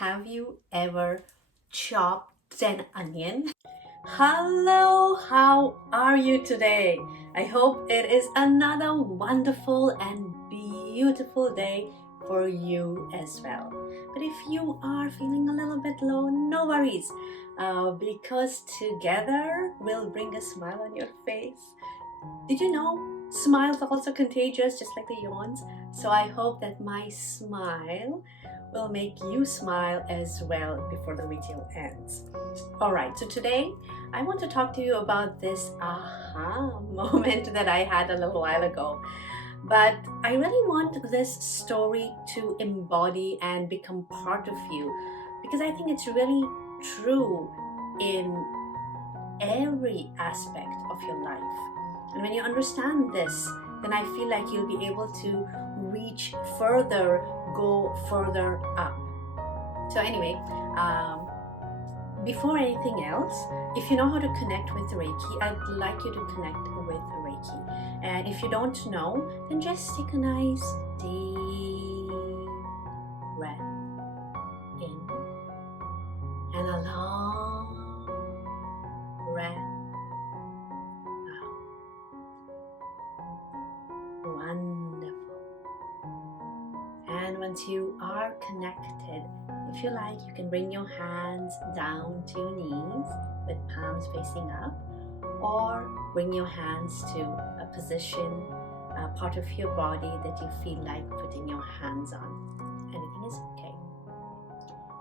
Have you ever chopped an onion? Hello, how are you today? I hope it is another wonderful and beautiful day for you as well. But if you are feeling a little bit low, no worries, because together we'll bring a smile on your face. Did you know smiles are also contagious, just like the yawns? So I hope that my smile will make you smile as well before the video ends. Alright, so today I want to talk to you about this aha moment that I had a little while ago. But I really want this story to embody and become part of you because I think it's really true in every aspect of your life. And when you understand this, then I feel like you'll be able to reach further, go further up. So anyway, before anything else, if you know how to connect with Reiki, I'd like you to connect with Reiki. And if you don't know, then just take a nice deep breath in and a long breath out. Wonderful. And once you are connected, if you like, you can bring your hands down to your knees with palms facing up, or bring your hands to a position, a part of your body that you feel like putting your hands on. Anything is okay.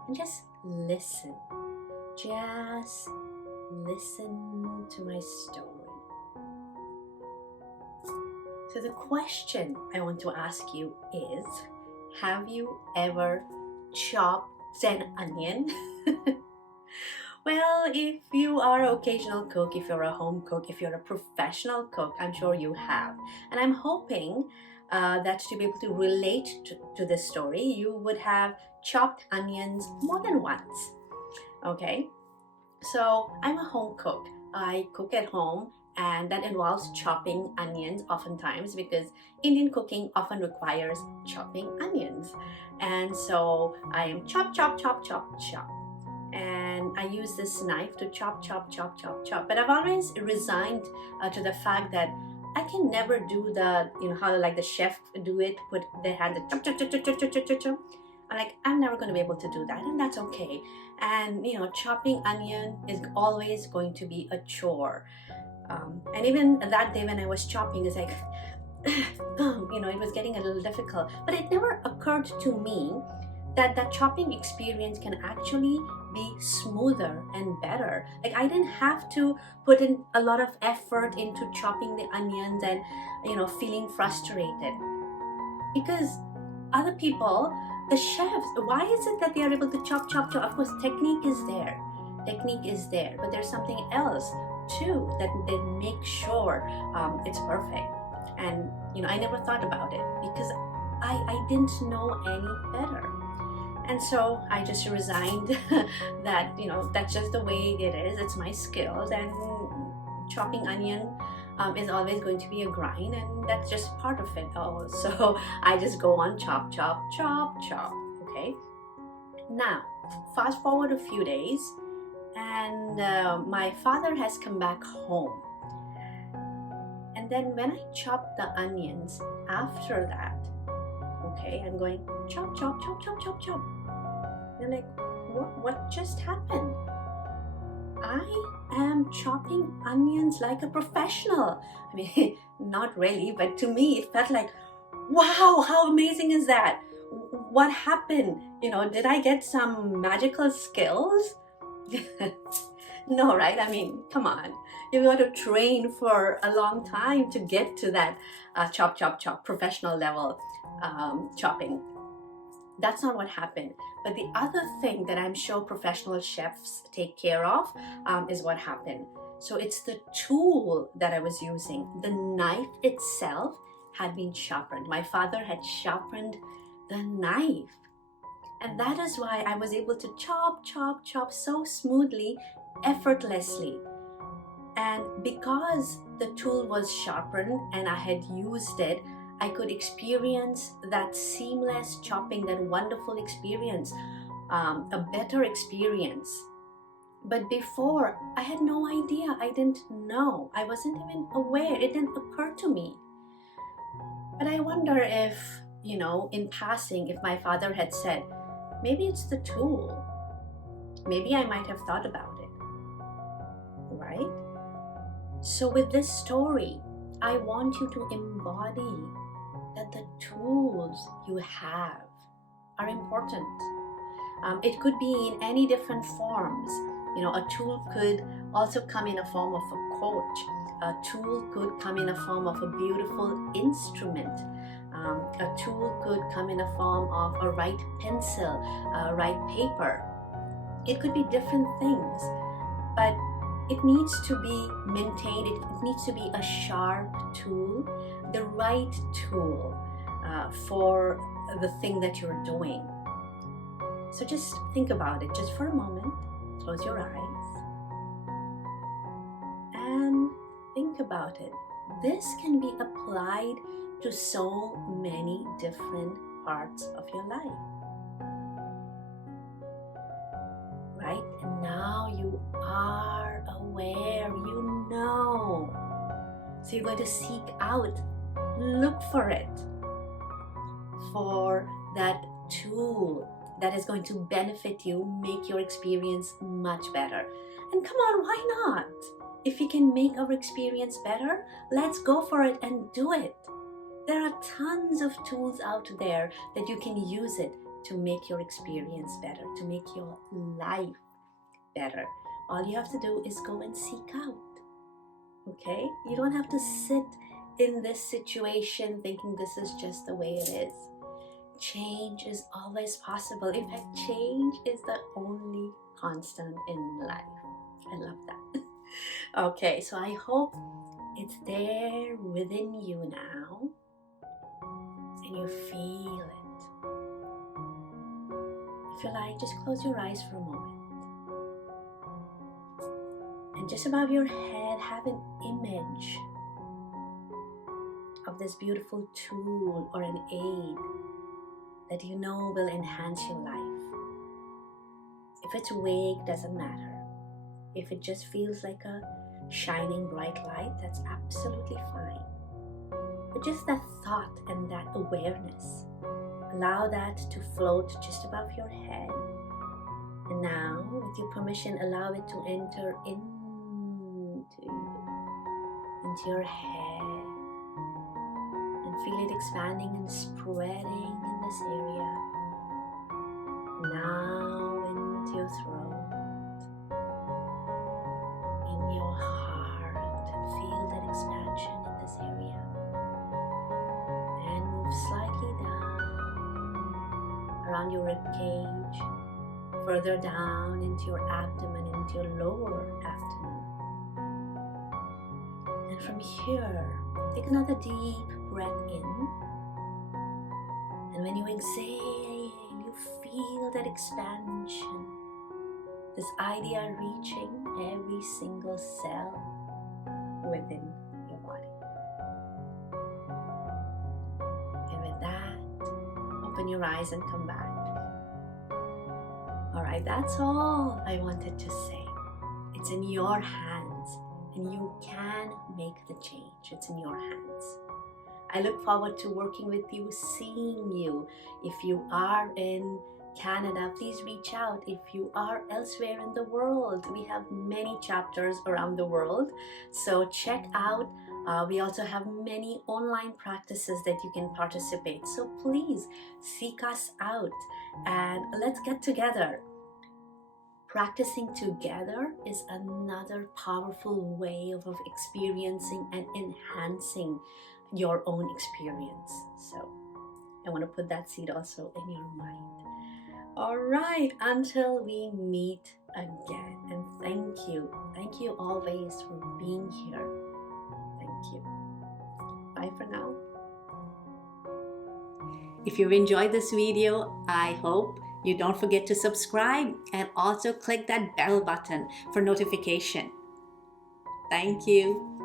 And just listen. Just listen to my story. So the question I want to ask you is, have you ever chopped an onion? Well, if you are an occasional cook, if you're a home cook, if you're a professional cook, I'm sure you have. And I'm hoping that to be able to relate to this story, you would have chopped onions more than once. Okay? So I'm a home cook. I cook at home, and that involves chopping onions oftentimes because Indian cooking often requires chopping onions. And so I am chop, chop, chop, chop, chop. And I use this knife to chop, chop, chop, chop, chop. But I've always resigned to the fact that I can never do the, how like the chef do it, put their hand and chop, chop, chop, chop, chop, chop, chop, chop. I'm never going to be able to do that, and that's okay. And chopping onion is always going to be a chore. And even that day when I was chopping, it's like, it was getting a little difficult. But it never occurred to me that that chopping experience can actually be smoother and better. Like I didn't have to put in a lot of effort into chopping the onions and, feeling frustrated. Because other people, the chefs, why is it that they are able to chop, chop, chop? Of course, technique is there. Technique is there. But there's something else too that they make sure it's perfect. And, I never thought about it because I didn't know any better. And so I just resigned that, that's just the way it is. It's my skills, and chopping onion is always going to be a grind, and that's just part of it. So I just go on chop, chop, chop, chop. Okay. Now, fast forward a few days, and my father has come back home. And then when I chop the onions after that, okay, I'm going chop, chop, chop, chop, chop, chop. And like, what just happened? I am chopping onions like a professional. I mean, not really, but to me it felt like, wow, how amazing is that? What happened? Did I get some magical skills? No, right? I mean, come on. You've got to train for a long time to get to that chop, chop, chop, professional level chopping. That's not what happened. But the other thing that I'm sure professional chefs take care of is what happened. So it's the tool that I was using. The knife itself had been sharpened. My father had sharpened the knife. And that is why I was able to chop, chop, chop so smoothly, effortlessly. And because the tool was sharpened and I had used it, I could experience that seamless chopping, that wonderful experience a better experience. But before, I had no idea. I didn't know. I wasn't even aware. It didn't occur to me. But I wonder if, in passing, if my father had said, maybe it's the tool, maybe I might have thought about it, right? So with this story, I want you to embody that the tools you have are important. It could be in any different forms. A tool could also come in a form of a coach. A tool could come in a form of a beautiful instrument. A tool could come in a form of a right pencil, a right paper. It could be different things, but it needs to be maintained. It needs to be a sharp tool, the right tool for the thing that you're doing. So just think about it just for a moment. Close your eyes and think about it. This can be applied to so many different parts of your life, right? And now you are aware, you know. So you're going to seek out, look for it, for that tool that is going to benefit you, make your experience much better. And come on, why not? If we can make our experience better, let's go for it and do it. There are tons of tools out there that you can use it to make your experience better, to make your life better. All you have to do is go and seek out, okay? You don't have to sit in this situation thinking this is just the way it is. Change is always possible. In fact, change is the only constant in life. I love that. Okay, so I hope it's there within you now and you feel it. If you like, just close your eyes for a moment. And just above your head, have an image of this beautiful tool or an aid that you know will enhance your life. If it's vague, doesn't matter. If it just feels like a shining bright light, that's absolutely fine. But just that thought and that awareness, allow that to float just above your head. And now, with your permission, allow it to enter into your head. And feel it expanding and spreading in this area. Now into your throat, in your heart, and feel that expansion in this area. And move slightly down around your rib cage, further down into your abdomen, into your lower abdomen. And from here, take another deep breath in. And when you exhale, you feel that expansion. This idea reaching every single cell within your body. And with that, open your eyes and come back. All right, that's all I wanted to say. It's in your hands, and you can make the change. It's in your hands. I look forward to working with you, seeing you. If you are in Canada, please reach out. If you are elsewhere in the world, we have many chapters around the world. So check out. We also have many online practices that you can participate. So please seek us out and let's get together. Practicing together is another powerful way of experiencing and enhancing your own experience. So I want to put that seed also in your mind. All right, until we meet again. And thank you always for being here. Thank you. Bye for now. If you've enjoyed this video, I hope you don't forget to subscribe and also click that bell button for notification. Thank you.